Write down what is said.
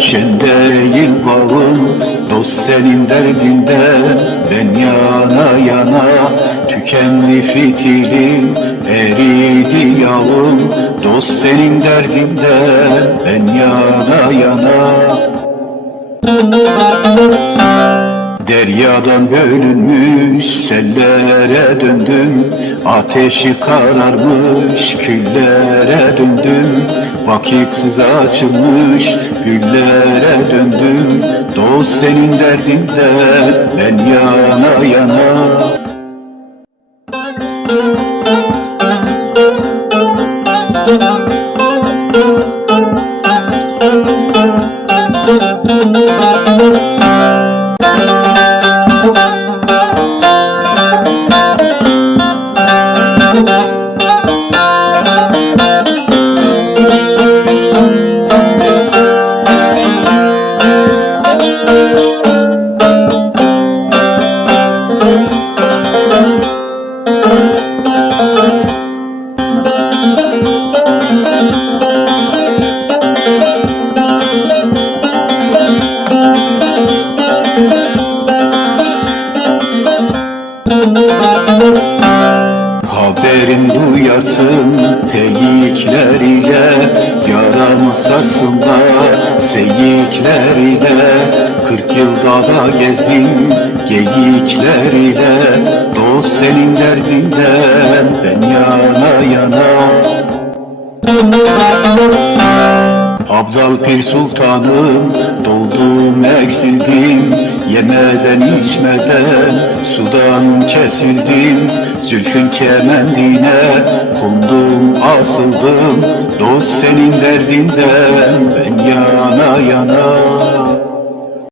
şen değil bağım. Dost senin derdinden ben yana yana, tükendi fitilim, eridi yağım. Dost senin derdinden ben yana yana. Deryadan bölünmüş sellere döndüm, ateşi kararmış küllere döndüm. Vakitsiz açılmış güllere döndüm. Dost senin derdinden ben yana yana. Haberin duyarsın teyikler ile, yaramı sarsınlar seyikler ile. 40 yıl dağda gezdim geyikler ile. Dost senin derdinden ben yana yana. Abdal Pir Sultanım, doldum eksildim. Yemeden içmeden sudan kesildim. Zülfün kemendine kondum asıldım. Dost senin derdinden ben yana yana.